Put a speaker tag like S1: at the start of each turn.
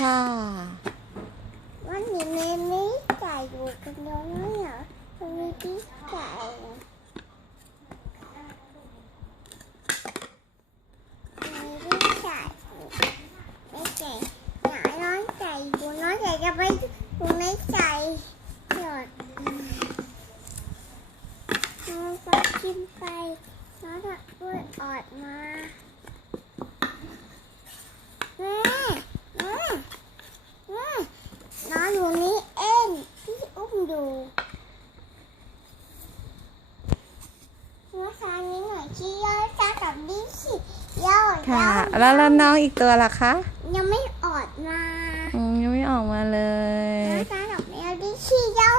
S1: ค่ะ
S2: วันนี้แม่ไม่ไก่อยู่กันน้องไม่เหรอมันมีพี่ไก่จะไปหนูไม่ใส่หยดน้องก็กินไปน้องจะอ้วนอดมา องอยู่นี่เองพี่อุ้มดูมาทางนี้หน่อยชี้ย่อยตากับดิสิย่อยค่ะย่อยแล้วแล้วน้อ
S1: งอีกตัวล่ะคะ
S2: ยังไม่ออดมา
S1: อืมยังไม่ออกมาเลยน้า
S2: ตาดอกแมวดิชี่เย้า